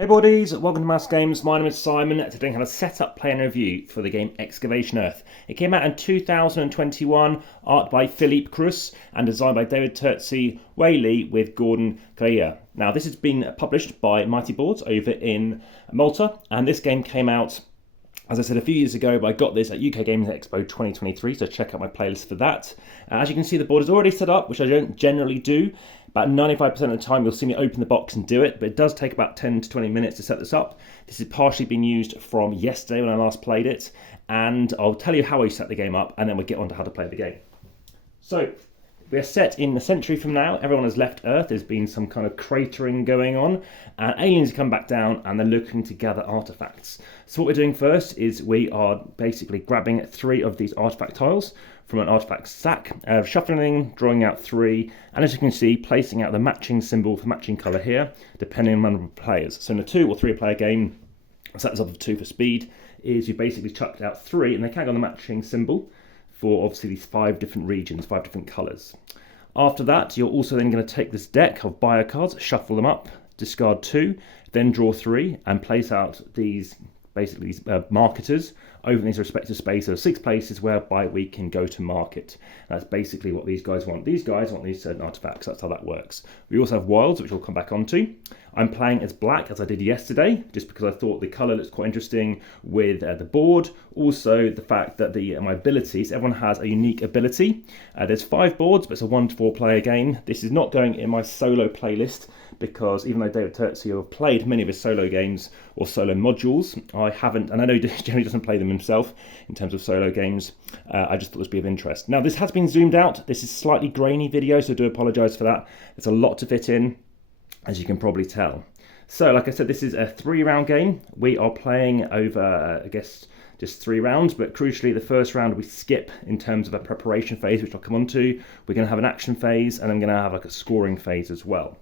Hey buddies, welcome to AmassGames. My name is Simon. Today I'm going to set up, play and review for the game Excavation Earth. It came out in 2021, art by Philippe Cruz and designed by David Turczi, Wei Li with Gordon Greer. Now this has been published by Mighty Boards over in Malta, and this game came out, as I said, a few years ago, but I got this at UK Games Expo 2023, so check out my playlist for that. As you can see, the board is already set up, which I don't generally do. About 95% of the time you'll see me open the box and do it, but it does take about 10 to 20 minutes to set this up. This has partially been used from yesterday when I last played it, and I'll tell you how I set the game up, and then we'll get on to how to play the game. So, we're set in a century from now. Everyone has left Earth. There's been some kind of cratering going on, and aliens have come back down and they're looking to gather artifacts. So what we're doing first is we are basically grabbing 3 of these artifact tiles from an artifact stack, shuffling, drawing out 3, and as you can see, placing out the matching symbol for matching colour here, depending on the number of players. So in a 2 or 3 player game, set this up of 2 for speed, is you basically chucked out 3 and they can go on the matching symbol for obviously these 5 different regions, 5 different colours. After that, you're also then going to take this deck of bio cards, shuffle them up, discard 2, then draw 3, and place out these marketers over these respective spaces, 6 places whereby we can go to market. That's basically what these guys want. These guys want these certain artifacts. That's how that works. We also have wilds, which we'll come back onto. I'm playing as black, as I did yesterday, just because I thought the colour looks quite interesting with the board. Also, the fact that my abilities, everyone has a unique ability. There's 5 boards, but it's a 1 to 4 player game. This is not going in my solo playlist, because even though David Turczi have played many of his solo games or solo modules, I haven't, and I know he generally doesn't play them himself in terms of solo games. I just thought this would be of interest. Now, this has been zoomed out. This is slightly grainy video, so I do apologise for that. There's a lot to fit in, as you can probably tell. So, like I said, this is a 3-round game. We are playing over, I guess, just 3 rounds, but crucially, the first round we skip in terms of a preparation phase, which I'll come on to. We're going to have an action phase, and I'm going to have like a scoring phase as well.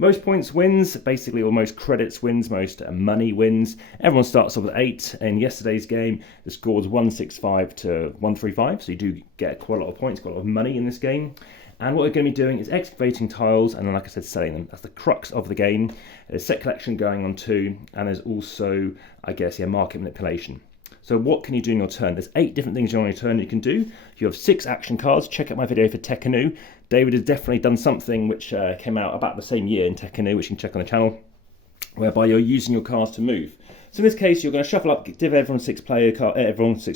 Most points wins, basically, or most credits wins, most money wins. Everyone starts off with 8. In yesterday's game, the score was 165 to 135, so you do get quite a lot of points, quite a lot of money in this game. And what we're going to be doing is excavating tiles, and then, like I said, selling them. That's the crux of the game. There's set collection going on too, and there's also, I guess, market manipulation. So what can you do in your turn? There's 8 different things on your turn you can do. You have 6 action cards. Check out my video for Tekkenu. David has definitely done something which came out about the same year in Tekkenu, which you can check on the channel, whereby you're using your cards to move. So in this case, you're going to shuffle up, give everyone 6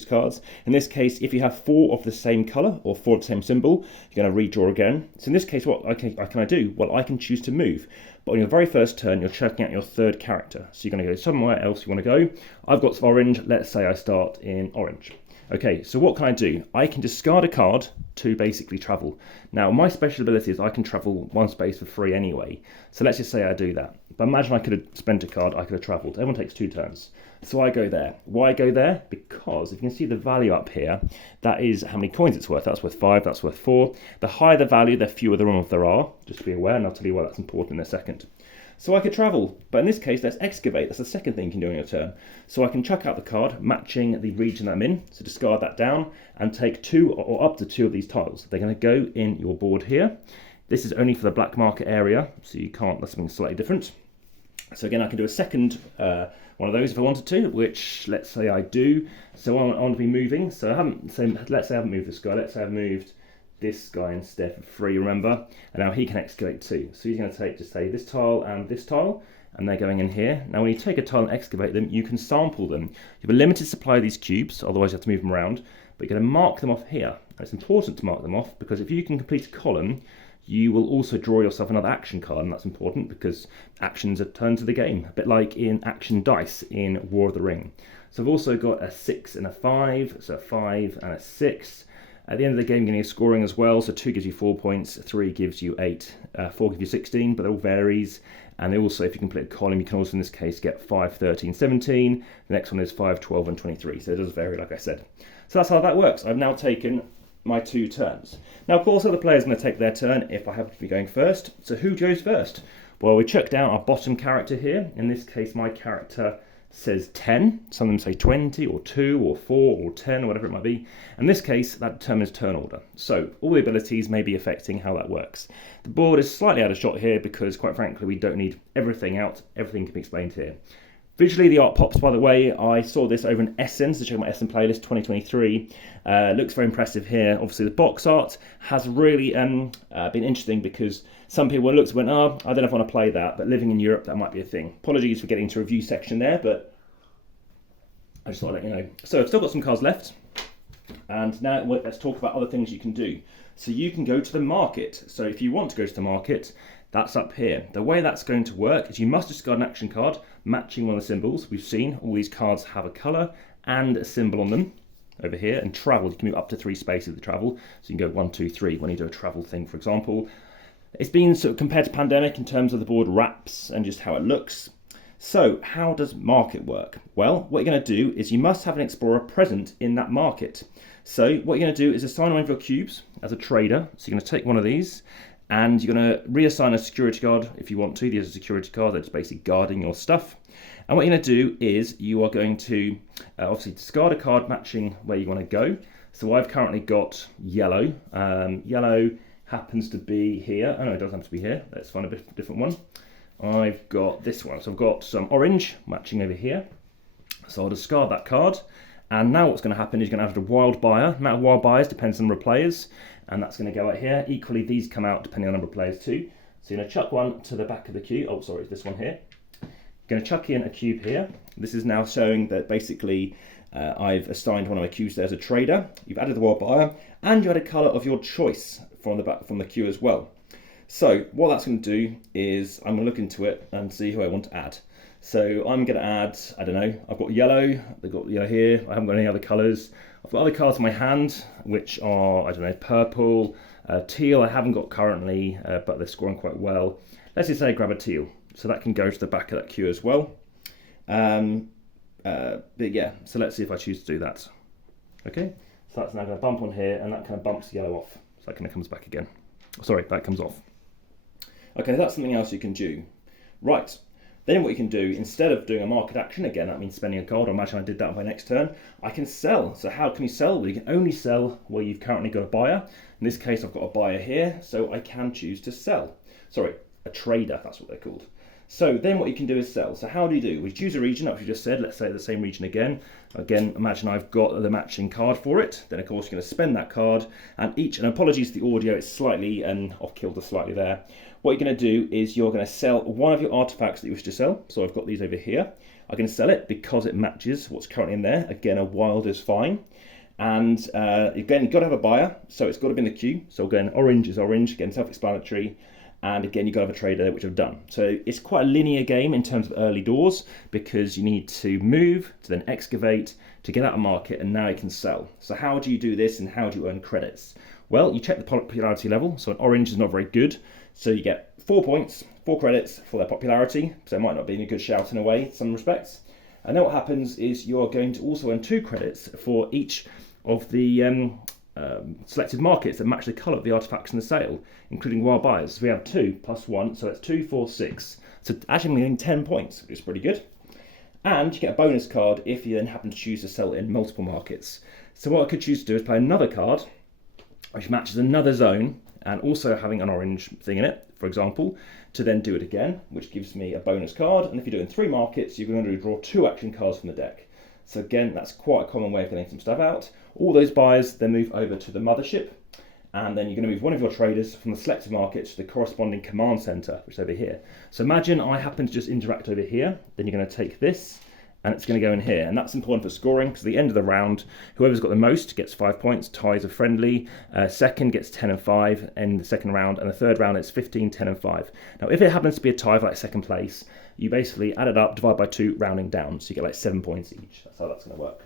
cards. In this case, if you have 4 of the same colour or 4 of the same symbol, you're going to redraw again. So in this case, what can I do? Well, I can choose to move. But on your very first turn, you're checking out your 3rd character. So you're going to go somewhere else you want to go. I've got some orange. Let's say I start in orange. Okay, so what can I do? I can discard a card to basically travel. Now, my special ability is I can travel 1 space for free anyway. So let's just say I do that. But imagine I could have spent a card, I could have travelled. Everyone takes 2 turns. So I go there. Why go there? Because if you can see the value up here, that is how many coins it's worth. That's worth 5, that's worth 4. The higher the value, the fewer the runoff there are. Just to be aware, and I'll tell you why that's important in a second. So I could travel, but in this case, let's excavate. That's the second thing you can do on your turn. So I can chuck out the card, matching the region I'm in. So discard that down and take 2 or up to 2 of these tiles. They're going to go in your board here. This is only for the black market area, so you can't, that's something slightly different. So again, I can do a second one of those if I wanted to, which let's say I do. So I want to be moving. So let's say I haven't moved this guy. Let's say I've moved this guy instead for free, remember? And now he can excavate too. So he's going to take, just say, this tile, and they're going in here. Now when you take a tile and excavate them, you can sample them. You have a limited supply of these cubes, otherwise you have to move them around, but you're going to mark them off here. And it's important to mark them off, because if you can complete a column, you will also draw yourself another action card, and that's important because actions are turned to the game, a bit like in action dice in War of the Ring. So I've also got a 6 and a 5, so a 5 and a 6. At the end of the game, you're getting a scoring as well. So 2 gives you 4 points, 3 gives you 8, 4 gives you 16, but it all varies. And also, if you complete a column, you can also, in this case, get 5, 13, 17. The next one is 5, 12, and 23. So it does vary, like I said. So that's how that works. I've now taken my 2 turns. Now, of course, other players are going to take their turn if I happen to be going first. So who goes first? Well, we checked out our bottom character here. In this case, my character says 10, some of them say 20 or 2 or 4 or 10 or whatever it might be. In this case, that determines turn order. So all the abilities may be affecting how that works. The board is slightly out of shot here because, quite frankly, we don't need everything out. Everything can be explained here. Visually, the art pops, by the way. I saw this over in Essen, so check out my Essen playlist 2023. Looks very impressive here. Obviously, the box art has really been interesting because some people looked and went, oh, I don't know if I want to play that, but living in Europe, that might be a thing. Apologies for getting into a review section there, but I just thought I'd let you know. So I've still got some cards left, and now let's talk about other things you can do. So you can go to the market. So if you want to go to the market, that's up here. The way that's going to work is you must discard an action card matching one of the symbols. We've seen all these cards have a colour and a symbol on them over here, and travel, you can move up to 3 spaces with travel. So you can go 1, 2, 3 when you do a travel thing, for example. It's been sort of compared to Pandemic in terms of the board wraps and just how it looks. So how does market work? Well, what you're going to do is you must have an explorer present in that market. So what you're going to do is assign one of your cubes as a trader. So you're going to take one of these and you're going to reassign a security guard if you want to. These are security cards, they're just basically guarding your stuff. And what you're going to do is you are going to obviously discard a card matching where you want to go. So I've currently got yellow. Yellow happens to be here. Oh no, it doesn't have to be here. Let's find a different one. I've got this one. So I've got some orange matching over here. So I'll discard that card. And now what's going to happen is you're going to have a wild buyer. The amount of wild buyers depends on the number of players. And that's going to go out here. Equally, these come out depending on the number of players too. So you're going to chuck one to the back of the cube. Oh, sorry, it's this one here. You're going to chuck in a cube here. This is now showing that basically I've assigned one of my cubes there as a trader. You've added the wild buyer, and you add a colour of your choice from the queue as well. So what that's going to do is I'm going to look into it and see who I want to add. So I'm going to add, I don't know, I've got yellow, I've got yellow here, I haven't got any other colours. I've got other cards in my hand, which are, I don't know, purple, teal I haven't got currently, but they're scoring quite well. Let's just say I grab a teal, so that can go to the back of that queue as well. But yeah, so let's see if I choose to do that. Okay, so that's now going to bump on here, and that kind of bumps the yellow off. So that kind of comes back again. Sorry, that comes off. Okay, that's something else you can do. Right, then what you can do, instead of doing a market action, again, that means spending a card, or imagine I did that on my next turn, I can sell. So how can you sell? Well, you can only sell where you've currently got a buyer. In this case, I've got a buyer here, so I can choose to sell. Sorry, a trader, that's what they're called. So then what you can do is sell. So how do you do? We choose a region, like we just said, let's say the same region again. Again, imagine I've got the matching card for it. Then of course you're going to spend that card, and apologies to the audio, it's slightly off kilter slightly there. What you're going to do is you're going to sell one of your artifacts that you wish to sell. So I've got these over here. I'm going to sell it because it matches what's currently in there. Again, a wild is fine. And again, you've got to have a buyer, so it's got to be in the queue. So again, orange is orange, again, self-explanatory. And again, you've got to have a trader, which I've done. So it's quite a linear game in terms of early doors, because you need to move, to then excavate, to get out of market, and now you can sell. So how do you do this, and how do you earn credits? Well, you check the popularity level. So an orange is not very good. So you get 4 points, 4 credits for their popularity. So it might not be a good shout in a way, in some respects. And then what happens is you're going to also earn 2 credits for each of the selected markets that match the colour of the artifacts in the sale, including wild buyers. So we have 2 plus 1, so that's 2, 4, 6. So actually I'm getting 10 points, which is pretty good. And you get a bonus card if you then happen to choose to sell in multiple markets. So what I could choose to do is play another card which matches another zone and also having an orange thing in it, for example, to then do it again, which gives me a bonus card. And if you're doing 3 markets, you're going to draw 2 action cards from the deck. So again, that's quite a common way of getting some stuff out. All those buyers then move over to the mothership, and then you're going to move one of your traders from the selected market to the corresponding command center, which is over here. So imagine I happen to just interact over here, then you're going to take this, and it's going to go in here. And that's important for scoring, because at the end of the round, whoever's got the most gets 5 points, ties are friendly, second gets 10 and 5 in the second round, and the third round it's 15, 10 and 5. Now if it happens to be a tie for like second place, you basically add it up, divide by 2, rounding down, so you get like 7 points each. That's how that's going to work.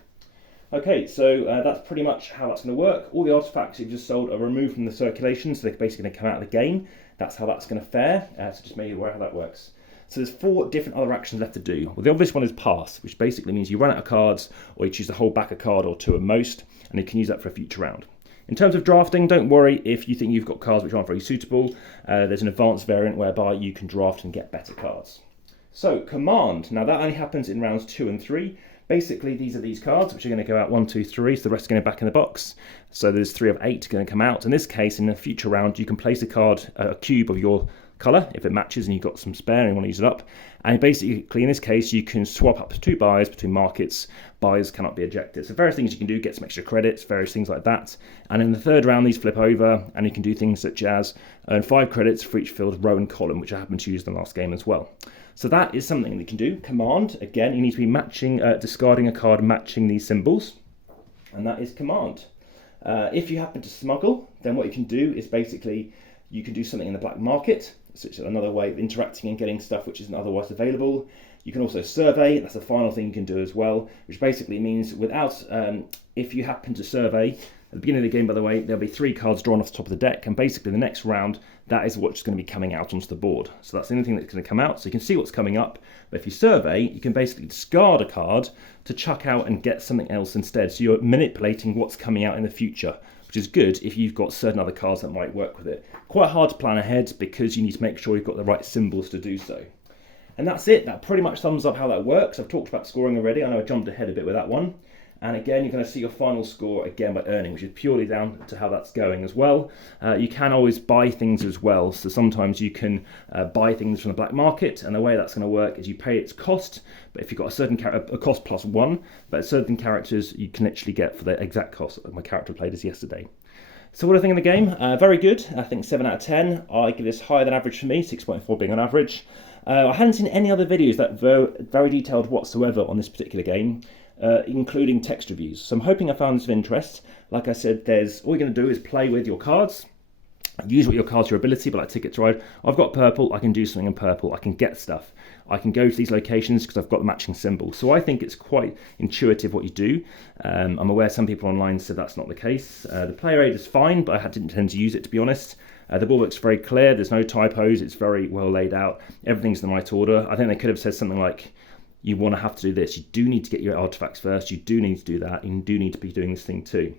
Okay, so that's pretty much how that's going to work. All the artifacts you've just sold are removed from the circulation, so they're basically going to come out of the game. That's how that's going to fare, so just make you aware how that works. So there's 4 different other actions left to do. Well, the obvious one is pass, which basically means you run out of cards, or you choose to hold back a card or 2 at most, and you can use that for a future round. In terms of drafting, don't worry if you think you've got cards which aren't very suitable. There's an advanced variant whereby you can draft and get better cards. So command, now that only happens in rounds 2 and 3. Basically, these are these cards, which are going to go out 1, 2, 3, so the rest are going to go back in the box. So there's 3 of 8 going to come out. In this case, in a future round, you can place a card, a cube of your colour, if it matches and you've got some spare and you want to use it up. And basically, in this case, you can swap up to 2 buyers between markets. Buyers cannot be ejected. So various things you can do, get some extra credits, various things like that. And in the third round, these flip over, and you can do things such as earn 5 credits for each filled row and column, which I happened to use in the last game as well. So that is something that you can do. Command, again, you need to be matching, discarding a card matching these symbols, and that is command. If you happen to smuggle, then what you can do is basically you can do something in the black market, such as another way of interacting and getting stuff which isn't otherwise available. You can also survey, that's the final thing you can do as well, which basically means without, if you happen to survey, at the beginning of the game, by the way, there'll be 3 cards drawn off the top of the deck, and basically the next round, that is what's going to be coming out onto the board. So that's the only thing that's going to come out, so you can see what's coming up, but if you survey, you can basically discard a card to chuck out and get something else instead. So you're manipulating what's coming out in the future, which is good if you've got certain other cards that might work with it. Quite hard to plan ahead because you need to make sure you've got the right symbols to do so. And that's it. That pretty much sums up how that works. I've talked about scoring already. I know I jumped ahead a bit with that one. And again, you're going to see your final score again by earning, which is purely down to how that's going as well. You can always buy things as well. So sometimes you can buy things from the black market, and the way that's going to work is you pay its cost. But if you've got a certain a cost plus 1, but certain characters you can literally get for the exact cost. My character played this yesterday. So what do I think of the game? Very good. I think 7 out of 10. I give this higher than average for me, 6.4 being on average. I hadn't seen any other videos that were very detailed whatsoever on this particular game, including text reviews. So I'm hoping I found this of interest. Like I said, all you're going to do is play with your cards. Use what your cards, your ability, but like Ticket to Ride. I've got purple, I can do something in purple, I can get stuff. I can go to these locations because I've got the matching symbol. So I think it's quite intuitive what you do. I'm aware some people online said that's not the case. The player aid is fine, but I didn't intend to use it, to be honest. The board looks very clear, there's no typos, it's very well laid out. Everything's in the right order. I think they could have said something like, you want to have to do this. You do need to get your artifacts first. You do need to do that. You do need to be doing this thing too.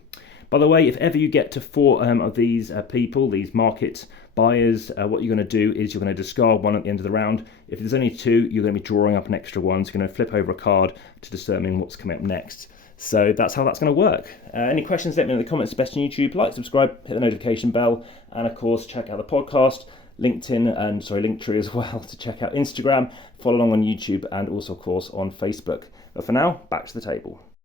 By the way, if ever you get to 4 of these people, these market buyers, what you're going to do is you're going to discard one at the end of the round. If there's only 2, you're going to be drawing up an extra one. So you're going to flip over a card to determine what's coming up next. So that's how that's going to work. Any questions, let me know in the comments. Best on YouTube. Like, subscribe, hit the notification bell, and of course, check out the podcast. LinkedIn and Linktree as well to check out Instagram, follow along on YouTube, and also of course on Facebook. But for now, back to the table.